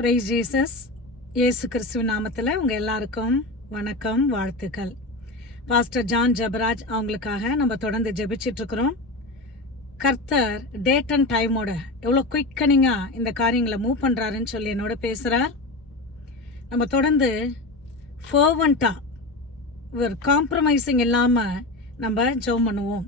Price Jesus இயேசு கிறிஸ்துவ நாமத்தில் உங்கள் எல்லாருக்கும் வணக்கம் வாழ்த்துக்கள். பாஸ்டர் ஜான் ஜபராஜ் அவங்களுக்காக நம்ம தொடர்ந்து ஜெபிச்சிட்ருக்குறோம் கர்த்தர் டேட் அண்ட் டைமோட எவ்வளோ குயிக்கனிங்காக இந்த காரியங்களை மூவ் பண்ணுறாருன்னு சொல்லி என்னோட பேசுகிறார் நம்ம தொடர்ந்து ஃபர்வெண்ட்டாக ஒரு காம்ப்ரமைசிங் இல்லாமல் நம்ம ஜெபம் பண்ணுவோம்.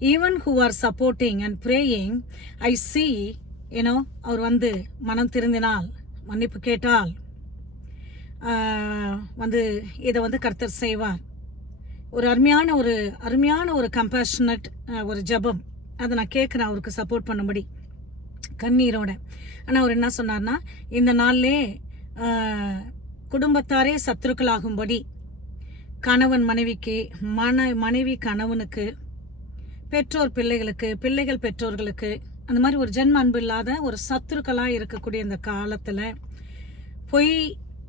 Even who are supporting and praying I see ஏனோ அவர் வந்து மனம் திருந்தினால் மன்னிப்பு கேட்டால் வந்து இதை வந்து கர்த்தர் செய்வார். ஒரு அருமையான ஒரு அருமையான ஒரு கம்பேஷனட் ஒரு ஜெபம். அதை நான் கேட்குறேன் அவருக்கு சப்போர்ட் பண்ணும்படி. கண்ணீரோட. ஆனால் அவர் என்ன சொன்னார்னா இந்த நாள்லே குடும்பத்தாரே சத்துருக்களாகும்படி கணவன் மனைவிக்கு மன மனைவி கணவனுக்கு பெற்றோர் பிள்ளைகளுக்கு பிள்ளைகள் பெற்றோர்களுக்கு அந்த மாதிரி ஒரு ஜென்ம அன்பு இல்லாத ஒரு சத்துருக்களாக இருக்கக்கூடிய இந்த காலத்தில் பொய்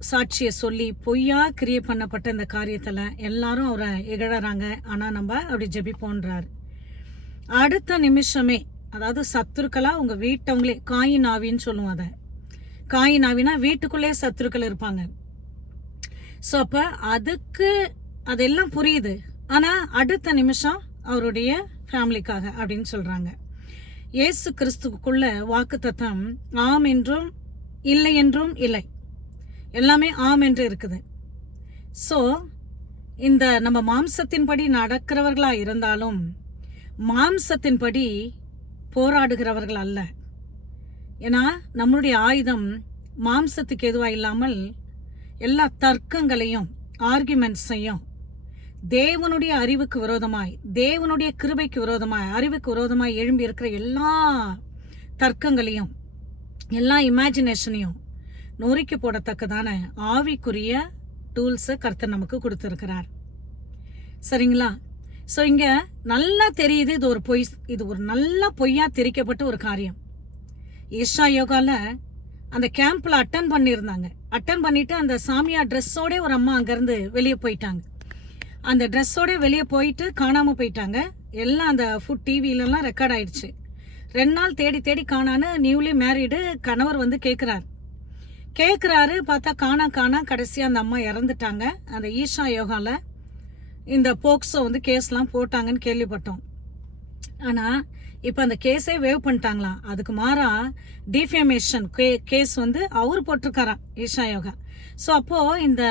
சாட்சியை சொல்லி பொய்யா கிரியே பண்ணப்பட்ட இந்த காரியத்தில் எல்லாரும் அவரை இகழறாங்க. ஆனால் நம்ம அப்படி ஜெபிப்போன்றார். அடுத்த நிமிஷமே அதாவது சத்துருக்களாக உங்க வீட்டவங்களே காயின் ஆவின்னு சொல்லுவோம் அதை. காயின் ஆவினா வீட்டுக்குள்ளே சத்துருக்கள் இருப்பாங்க. ஸோ அப்போ அதுக்கு அதெல்லாம் புரியுது. ஆனால் அடுத்த நிமிஷம் அவருடைய ஃபேமிலிக்காக அப்படின்னு சொல்கிறாங்க இயேசு கிறிஸ்துக்குள்ள வாக்கு தத்தம் ஆம் என்றும் இல்லை என்றும் இல்லை. எல்லாமே ஆம் என்று இருக்குது. ஸோ இந்த நம்ம மாம்சத்தின்படி நடக்கிறவர்களா இருந்தாலும் மாம்சத்தின்படி போராடுகிறவர்கள் அல்ல. ஏன்னா நம்மளுடைய ஆயுதம் மாம்சத்துக்கு எதுவாக இல்லாமல் எல்லா தர்க்கங்களையும் ஆர்குமெண்ட்ஸையும் தேவனுடைய அறிவுக்கு விரோதமாய் தேவனுடைய கிருபைக்கு விரோதமாய் அறிவுக்கு விரோதமாய் எழும்பி இருக்கிற எல்லா தர்க்கங்களையும் எல்லா இமேஜினேஷனையும் நொறுக்கி போடத்தக்கதான ஆவிக்குரிய டூல்ஸை கர்த்தர் நமக்கு கொடுத்துருக்கிறார். சரிங்களா? ஸோ இங்கே நல்லா தெரியுது இது ஒரு பொய் இது ஒரு நல்ல பொய்யா திரிக்கப்பட்ட ஒரு காரியம். ஈஷா யோகாவில் அந்த கேம்ப்ல அட்டன் பண்ணியிருந்தாங்க. அட்டன் பண்ணிவிட்டு அந்த சாமியா ட்ரெஸ்ஸோடே ஒரு அம்மா அங்கேருந்து வெளியே போயிட்டாங்க. அந்த ட்ரெஸ்ஸோட வெளியே போயிட்டு காணாமல் போயிட்டாங்க. எல்லாம் அந்த ஃபுட் டிவிலலாம் ரெக்கார்ட் ஆயிடுச்சு. ரெண்டு நாள் தேடி தேடி காணான்னு நியூலி மேரீடு கணவர் வந்து கேட்குறாரு கேட்குறாரு பார்த்தா காணா காணா கடைசி அந்த அம்மா இறந்துட்டாங்க. அந்த ஈஷா யோகாவில் இந்த போக்ஸோ வந்து கேஸ்லாம் போட்டாங்கன்னு கேள்விப்பட்டோம். ஆனால் இப்போ அந்த கேஸே வேவ் பண்ணிட்டாங்களாம். அதுக்கு மாறா டிஃபேமேஷன் கே கேஸ் வந்து அவர் போட்டிருக்காராம் ஈஷா யோகா. ஸோ அப்போது இந்த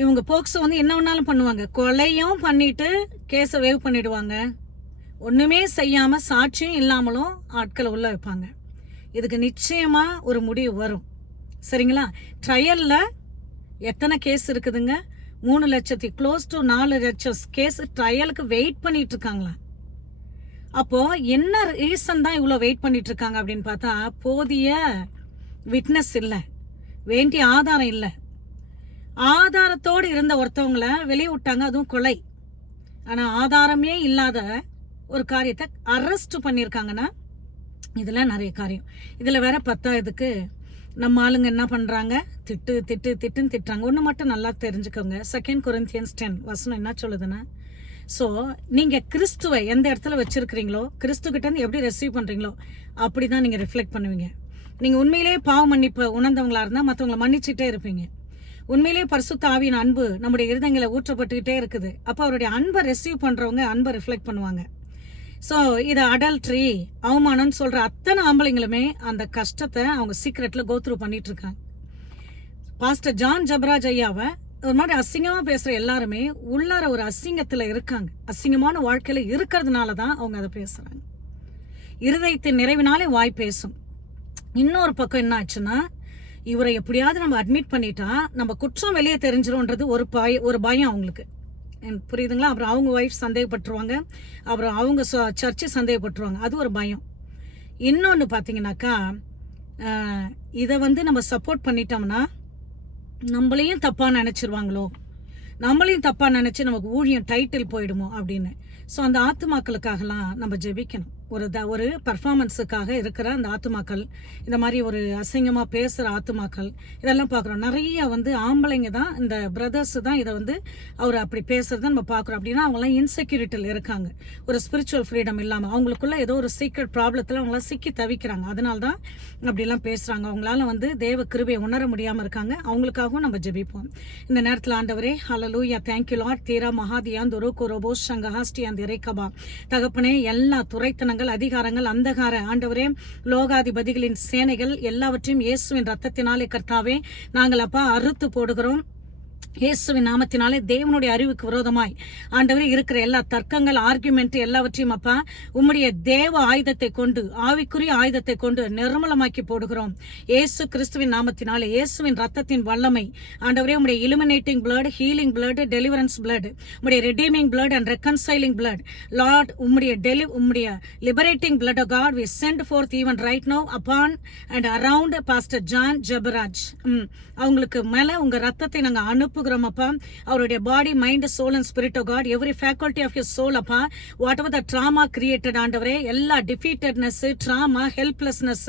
இவங்க போக்சோ வந்து என்ன வேணாலும் பண்ணுவாங்க. கொலையும் பண்ணிட்டு கேஸை வேவ் பண்ணிடுவாங்க. ஒன்றுமே செய்யாமல் சாட்சியும் இல்லாமலும் ஆட்களை உள்ளே வைப்பாங்க இதுக்கு நிச்சயமாக ஒரு முடிவு வரும். சரிங்களா? ட்ரையலில் எத்தனை கேஸ் இருக்குதுங்க? மூணு லட்சத்தி க்ளோஸ் டு நாலு லட்சம் கேஸ் ட்ரையலுக்கு வெயிட் பண்ணிட்டு இருக்காங்களா? அப்போ என்ன ரீசன் தான் இவ்வளோ வெயிட் பண்ணிட்டு இருக்காங்க அப்படின்னு பார்த்தா போதிய விட்னஸ் இல்லை. வேண்டிய ஆதாரம் இல்லை. ஆதாரத்தோடு இருந்த ஒருத்தவங்கள வெளியே விட்டாங்க. அதுவும் கொலை. ஆனால் ஆதாரமே இல்லாத ஒரு காரியத்தை அரெஸ்ட் பண்ணியிருக்காங்கன்னா இதெல்லாம் நிறைய காரியம். இதில் வேற பத்தாவதுக்கு நம்ம ஆளுங்க என்ன பண்ணுறாங்க திட்டு திட்டு திட்டுன்னு திட்டுறாங்க. ஒன்று மட்டும் நல்லா தெரிஞ்சுக்கோங்க. செகண்ட் கொரிந்தியன்ஸ் டென் வசனம் என்ன சொல்லுதுன்னா ஸோ நீங்கள் கிறிஸ்துவை எந்த இடத்துல வச்சுருக்கிறீங்களோ கிறிஸ்துக்கிட்டேருந்து எப்படி ரெசீவ் பண்ணுறீங்களோ அப்படி தான் நீங்கள் ரிஃப்ளெக்ட் பண்ணுவீங்க. நீங்கள் உண்மையிலேயே பாவ மன்னிப்பு உணர்ந்தவங்களாக இருந்தால் மற்றவங்களை மன்னிச்சுட்டே இருப்பீங்க. உண்மையிலேயே பரிசுத்தாவின் அன்பு நம்முடைய இருதயங்களை ஊற்றப்பட்டுக்கிட்டே இருக்குது. அப்போ அவருடைய அன்பை ரிசீவ் பண்ணுறவங்க அன்பை ரிஃப்ளெக்ட் பண்ணுவாங்க. ஸோ இது அடல்ட்ரி அவமானம்னு சொல்கிற அத்தனை ஆம்பளைங்களுமே அந்த கஷ்டத்தை அவங்க சீக்ரெட்டில் கோத்ரூ பண்ணிட்டு இருக்காங்க. பாஸ்டர் ஜான் ஜபராஜ் ஐயாவை ஒரு மாதிரி அசிங்கமாக பேசுகிற எல்லாருமே உள்ளார ஒரு அசிங்கத்தில் இருக்காங்க. அசிங்கமான வாழ்க்கையில் இருக்கிறதுனால தான் அவங்க அதை பேசுகிறாங்க இருதயத்தின் நிறைவினாலே வாய் பேசும். இன்னொரு பக்கம் என்ன ஆச்சுன்னா இவரை எப்படியாவது நம்ம அட்மிட் பண்ணிட்டா நம்ம குற்றம் வெளியே தெரிஞ்சிரும்ன்றது ஒரு பய ஒரு பயம் அவங்களுக்கு. புரியுதுங்களா? அப்புறம் அவங்க ஒய்ஃப் சந்தேகப்பட்டுருவாங்க. அப்புறம் அவங்க சர்ச்சு சந்தேகப்பட்டுருவாங்க. அது ஒரு பயம். இன்னொன்று பார்த்தீங்கன்னாக்கா இதை வந்து நம்ம சப்போர்ட் பண்ணிட்டோம்னா நம்மளையும் தப்பாக நினச்சிருவாங்களோ? நம்மளையும் தப்பாக நினச்சி நமக்கு ஊழியம் டைட்டில் போயிடுமோ அப்படின்னு. ஸோ அந்த ஆத்துமாக்களுக்காகலாம் நம்ம ஜெபிக்கணும். ஒரு த ஒரு பர்ஃபார்மன்ஸுக்காக இருக்கிற அந்த ஆத்துமாக்கள் இந்த மாதிரி ஒரு அசிங்கமாக பேசுகிற ஆத்துமாக்கள் இதெல்லாம் பார்க்குறோம். நிறைய வந்து ஆம்பளைங்க தான் இந்த பிரதர்ஸ் தான் இதை வந்து அவர் அப்படி பேசுகிறத நம்ம பார்க்குறோம். அப்படின்னா அவங்களாம் இன்செக்யூரிட்டியில் இருக்காங்க. ஒரு ஸ்பிரிச்சுவல் ஃப்ரீடம் இல்லாமல் அவங்களுக்குள்ள ஏதோ ஒரு சீக்ரெட் ப்ராப்ளத்தில் அவங்களாம் சிக்கி தவிக்கிறாங்க. அதனால தான் அப்படிலாம் பேசுகிறாங்க அவங்களால வந்து தேவ கிருபையை உணர முடியாமல் இருக்காங்க. அவங்களுக்காகவும் நம்ம ஜெபிப்போம். இந்த நேரத்தில் ஆண்டவரே ஹலலூயா தேங்க்யூ you லார்ட் தீரா மகாதியான் துருக்கு ரோபோ சங்கஹாஸ்டி அந்த இறைக்கபா தகப்பனே எல்லா துறைத்தனங்கள் அதிகாரங்கள் அந்தகார ஆண்டவரே லோகாதிபதிகளின் சேனைகள் எல்லாவற்றையும் இயேசுவின் ரத்தத்தினாலே கர்த்தாவே நாங்கள் அப்பா அறுத்து போடுகிறோம். இயேசுவின் நாமத்தினாலே தேவனுடைய அறிவுக்கு விரோதமாய் ஆண்டவரே இருக்கிற எல்லா தர்க்கங்கள் ஆர்குமெண்ட் எல்லாவற்றையும் அப்பா உம்முடைய தேவ ஆயுதத்தை கொண்டு ஆவிக்குரிய ஆயுதத்தை கொண்டு நிர்மலமாக்கி போடுகிறோம். இயேசு கிறிஸ்துவின் நாமத்தினாலே இயேசுவின் ரத்தத்தின் வல்லமை. ஆண்டவரே உம்முடைய illuminating blood healing blood deliverance blood உம்முடைய redeeming blood and reconciling blood Lord உம்முடைய டெலி உம்முடைய liberating blood God we send forth even right now upon and around pastor John Jebaraj அவங்களுக்கு மேல உங்க ரத்தத்தை நாங்க அனுப்புகிறோம் அப்பா. அவருடைய body mind soul and spirit of God every faculty of your soul அப்பா. Whatever the trauma created ஆண்டவரே எல்லா டிஃபீட்டட்னஸ் ட்ராமா ஹெல்ப்லெஸ்னஸ்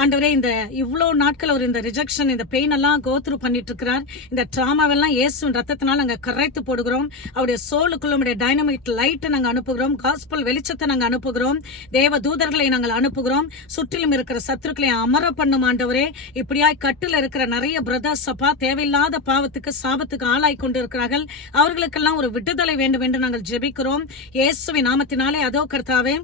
ஆண்டவரே இந்த இவ்வளோ நாட்கள் அவர் இந்த ரிஜெக்ஷன் இந்த பெயின் எல்லாம் கோத்ரூ பண்ணிட்டு இருக்கிறார் இந்த ட்ராமாவெல்லாம் இயேசு ரத்தத்தினால் நாங்கள் கரைத்து போடுகிறோம். அவருடைய சோலுக்குள்ள உடைய டைனமிக் லைட்டை நாங்கள் அனுப்புகிறோம். காஸ்பல் வெளிச்சத்தை நாங்கள் அனுப்புகிறோம். தேவ தூதர்களை நாங்கள் அனுப்புகிறோம். சுற்றிலும் இருக்கிற சத்துருக்களை அமர பண்ணும் ஆண்டவரே. இப்படியாய் கட்டில் இருக்கிற நிறைய பிரதர்ஸ் அப்பா தேவையில்லாத பாவத்துக்கு சாபத்துக்கு ஆளாய் கொண்டிருக்கிறார்கள். அவர்களுக்கெல்லாம் ஒரு விடுதலை வேண்டும் என்று நாங்கள் ஜெபிக்கிறோம். இயேசுவின் நாமத்தினாலே அதோ கர்த்தாவே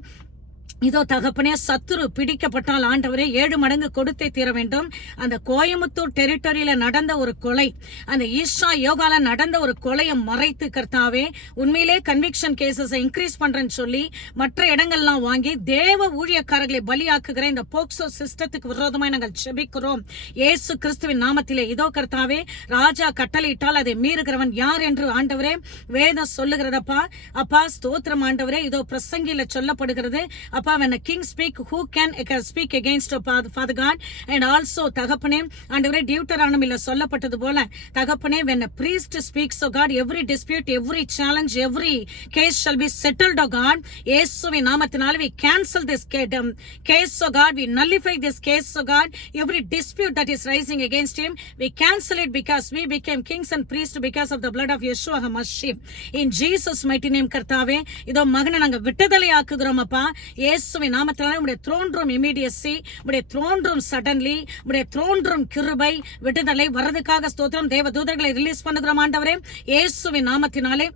இதோ தகப்பனே சத்துரு பிடிக்கப்பட்டால் ஆண்டவரே ஏழு மடங்கு கொடுத்தே தீர வேண்டும். அந்த கோயம்புத்தூர் டெரிட்டரியில நடந்த ஒரு கொலை அந்த ஈஷா யோகால நடந்த ஒரு கொலையை மறைத்து கர்த்தாவே உண்மையிலே கன்விக்ஷன் கேசஸ் இன்க்ரீஸ் பண்றேன்னு சொல்லி மற்ற இடங்கள்லாம் வாங்கி தேவ ஊழியக்காரர்களை பலியாக்குகிற இந்த போக்சோ சிஸ்டத்துக்கு விரோதமாய் நாங்கள் செபிக்கிறோம். இயேசு கிறிஸ்துவின் நாமத்திலே இதோ கர்த்தாவே ராஜா கட்டளையிட்டால் அதை மீறுகிறவன் யார் என்று ஆண்டவரே வேதம் சொல்லுகிறதப்பா. அப்பா ஸ்தோத்திரம் ஆண்டவரே இதோ பிரசங்கில சொல்லப்படுகிறது. அப்பா when a king speak who can can speak against a father father god and also தகப்பனே ஆண்டவரே டியூட்டரானமில சொல்லப்பட்டது போல தகப்பனே when a priest speaks so god every dispute every challenge every case shall be settled oh god இயேசுவின் நாமத்தினால we cancel this ca- um, case oh god we nullify this case oh god every dispute that is rising against him we cancel it because we became kings and priests because of the blood of Yeshua HaMashiach in Jesus mighty name கர்த்தாவே இதோ மகனை நாங்க விட்டுதலை ஆக்குகிறோம் அப்பா இயேசுவின் நாமத்தினால உடைய throne room immediately உடைய த்ரோன் ரூம் சடன்லி உடைய த்ரோன் ரூம் கிருபை விடுதலை வரதுக்காக ஸ்தோத்திரம் தேவ தூதர்களை ரிலீஸ் பண்ணுகிறோம் ஆண்டவரே. இயேசுவின் நாமத்தினாலே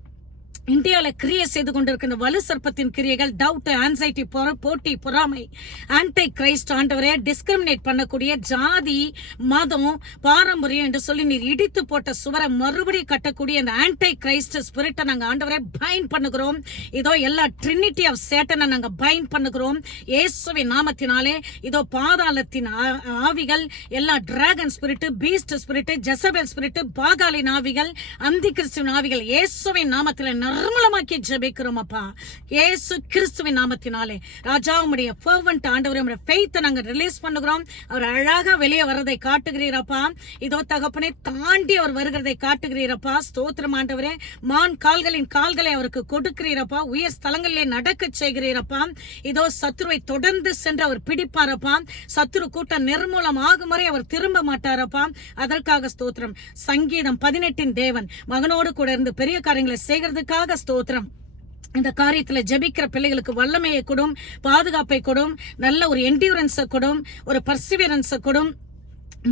இந்தியாவில் கிரியை செய்து கொண்டிருக்கிற வலு சர்ப்பத்தின் கிரியைகள் டவுட் ஆன்சைட்டி போட்டி பொறாமை ஆன்டை கிரைஸ்ட் ஆண்டவரை டிஸ்கிரிமினேட் பண்ணக்கூடிய ஜாதி மதம் பாரம்பரியம் என்று சொல்லி நீர் இடித்து போட்ட சுவரை மறுபடியும் கட்டக்கூடிய அந்த ஆன்டை கிரைஸ்ட் ஸ்பிரிட்டை நாங்கள் ஆண்டவரை பைன் பண்ணுகிறோம். இதோ எல்லா ட்ரினிட்டி ஆஃப் சேட்டனை நாங்கள் பைன் பண்ணுகிறோம். இயேசுவின் நாமத்தினாலே இதோ பாதாளத்தின் ஆ- ஆவிகள் எல்லா dragon spirit beast spirit Jezebel spirit பாகாலின் ஆவிகள் அந்தி கிறிஸ்துவின் ஆவிகள் இயேசுவின் நாமத்தில் நிர்மலமாக்கி ஜெபிக்கிறோம் அப்பா. ஏசு கிறிஸ்துவின் நாமத்தினாலே ராஜா உடைய ஃபர்வன்ட் ஆண்டவர் உடைய ஃபெய்த்தை நாங்கள் ரிலீஸ் பண்ணுகிறோம். அவர் அழகாக வெளியே வர்றதை காட்டுகிறீரப்பா இதோ தகப்பனை தாண்டி அவர் வருகிறதை காட்டுகிறீரப்பா ஸ்தோத்திரம் ஆண்டவரே மான் கால்களின் கால்களை அவருக்கு கொடுக்கிறீரப்பா உயர் ஸ்தலங்களிலே நடக்க செய்கிறீரப்பா இதோ சத்ருவை தொடர்ந்து சென்று அவர் பிடிப்பாரப்பா சத்ரு கூட்டம் நிர்மூலம் ஆகும் வரை அவர் திரும்ப மாட்டாரப்பா அதற்காக ஸ்தோத்திரம். சங்கீதம் பதினெட்டின் தேவன் மகனோடு கூட இருந்து பெரிய காரியங்களை செய்கிறதுக்காக ஸ்தோத்திரம். இந்த காரியத்துல ஜெபிக்கிற பிள்ளைகளுக்கு வல்லமையை கொடும் பாதுகாப்பை கொடும் நல்ல ஒரு என்டியூரன்ஸை கொடும் ஒரு பர்சிவியரன்ஸை கொடும்.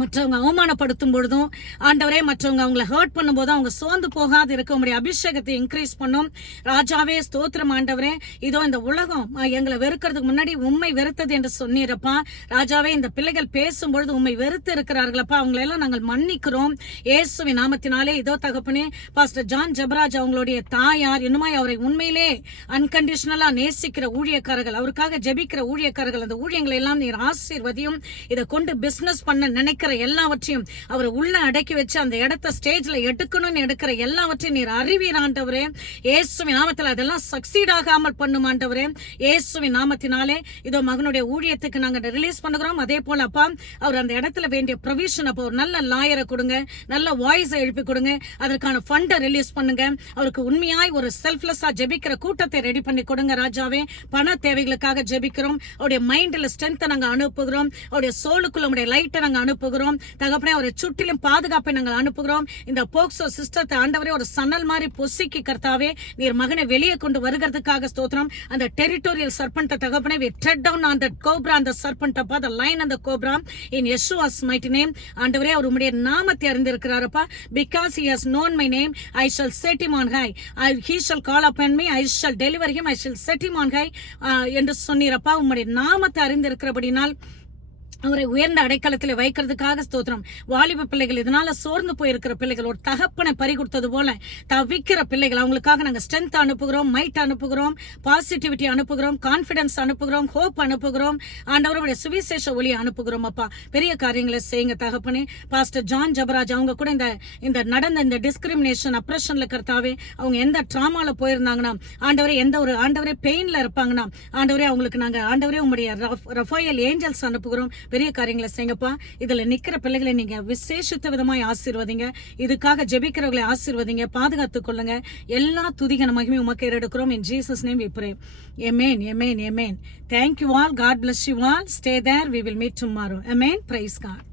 மற்றவங்க அவமானப்படுத்தும் பொழுதும் ஆண்டவரே மற்றவங்க அவங்கள ஹர்ட் பண்ணும்போதும் அவங்க சோர்ந்து போகாது இருக்க உங்களுடைய அபிஷேகத்தை இன்க்ரீஸ் பண்ணும். ராஜாவே ஸ்தோத்திரம் ஆண்டவரே. இதோ இந்த உலகம் எங்களை வெறுக்கிறதுக்கு முன்னாடி உண்மை வெறுத்தது என்று சொன்னிருப்பா. ராஜாவே இந்த பிள்ளைகள் பேசும் பொழுது உண்மை வெறுத்து இருக்கிறார்களப்பா. அவங்களெல்லாம் நாங்கள் மன்னிக்கிறோம். இயேசுவின் நாமத்தினாலே இதோ தகப்பனே பாஸ்டர் ஜான் ஜபராஜ் அவங்களுடைய தாயார் இன்னுமாய் அவரை உண்மையிலே அன்கண்டிஷனலா நேசிக்கிற ஊழியக்காரர்கள் அவருக்காக ஜெபிக்கிற ஊழியக்காரர்கள் அந்த ஊழியங்களை எல்லாம் நீர் ஆசீர்வதியும். இதை கொண்டு பிசினஸ் பண்ண நினைக்க இருக்கிற எல்லாவற்றையும் அவர் உள்ள அடக்கி வச்சு அந்த இடத்த ஸ்டேஜ்ல எடுக்கணும்னு எடுக்கிற எல்லாவற்றையும் நீர் அறிவீர் ஆண்டவரே. இயேசுவின் நாமத்தில் அதெல்லாம் சக்சீட் ஆகாமல் பண்ணும் ஆண்டவரே. இயேசுவின் நாமத்தினாலே இதோ மகனுடைய ஊழியத்துக்கு நாங்கள் ரிலீஸ் பண்ணுகிறோம். அதே போல அப்பா அவர் அந்த இடத்துல வேண்டிய ப்ரொவிஷன் அப்போ ஒரு நல்ல லாயரை கொடுங்க. நல்ல வாய்ஸை எழுப்பி கொடுங்க. அதற்கான ஃபண்டை ரிலீஸ் பண்ணுங்க. அவருக்கு உண்மையாய் ஒரு செல்ஃப்லெஸ்ஸா ஜெபிக்கிற கூட்டத்தை ரெடி பண்ணி கொடுங்க ராஜாவே. பண தேவைகளுக்காக ஜெபிக்கிறோம். அவருடைய மைண்ட்ல ஸ்ட்ரென்த்தை நாங்கள் அனுப்புகிறோம். அவருடைய சோலுக்குள்ள உடைய லைட்டை நாங்கள் அனுப்புகிறோம். தகப்பனே அவரை சுற்றிலும் பாதுகாப்பை நாங்கள் அனுப்புகிறோம். இந்த போக்சோ சிஸ்டத்தை ஆண்டவரே ஒரு சன்னல் மாதிரி பொசிக்கி கர்த்தாவே நீர் மகனை வெளியே கொண்டு வருகிறதுக்காக ஸ்தோத்திரம். அந்த டெரிட்டோரியல் சர்பண்ட தகப்பனே வி ட்ரெட் டவுன் அந்த கோப்ரா அந்த சர்பண்ட் அப்பா lion lion and the in in Yeshua's mighty ஆண்டவரே அவர் உம்முடைய நாமத்தை அறிந்திருக்கிறாரப்பா. Because he has known my name I shall set him on high I he shall call up me I I deliver him him I set set on high என்று சொன்னீரப்பா உம்முடைய நாமத்தை அறிந்திருக்கிறபடினால் அவரை உயர்ந்த அடைக்கலத்தில் வைக்கிறதுக்காக ஸ்தோத்திரம். வாலிப பிள்ளைகள் இதனால சோர்ந்து போயிருக்கிற பிள்ளைகள் ஒரு தகப்பனை பறி கொடுத்தது போல தவிக்கிற பிள்ளைகள். அவங்களுக்காக நாங்கள் ஸ்ட்ரென்த் அனுப்புகிறோம் மைட் அனுப்புகிறோம் பாசிட்டிவிட்டி அனுப்புகிறோம் கான்பிடன்ஸ் அனுப்புகிறோம் ஹோப் அனுப்புகிறோம். ஆண்டவருடைய சுவிசேஷ ஒளியை அனுப்புகிறோம் அப்பா. பெரிய காரியங்களை செய்யுங்க தகப்பனே. பாஸ்டர் ஜான் ஜபராஜ் அவங்க கூட இந்த இந்த நடந்த இந்த டிஸ்கிரிமினேஷன் அப்ரஷன்ல கர்த்தாவே அவங்க எந்த ட்ராமால போயிருந்தாங்கன்னா ஆண்டவரே எந்த ஒரு ஆண்டவரே பெயின்ல இருப்பாங்கன்னா ஆண்டவரே அவங்களுக்கு நாங்கள் ஆண்டவரே உங்களுடைய ரஃபாயல் ஏஞ்சல்ஸ் அனுப்புகிறோம். பெரிய காரியங்களை செய்யுங்கப்பா. இதில் நிற்கிற பிள்ளைகளை நீங்கள் விசேஷித்த விதமாய் ஆசீர்வதிங்க. இதுக்காக ஜெபிக்கிறவர்களை ஆசீர்வதிங்க. பாதுகாத்துக் கொள்ளுங்க. எல்லா துதிகன மகிமை உமக்கு எடுக்கிறோம் in Jesus name we pray amen amen amen thank you all God bless you all stay there we will meet tomorrow amen praise God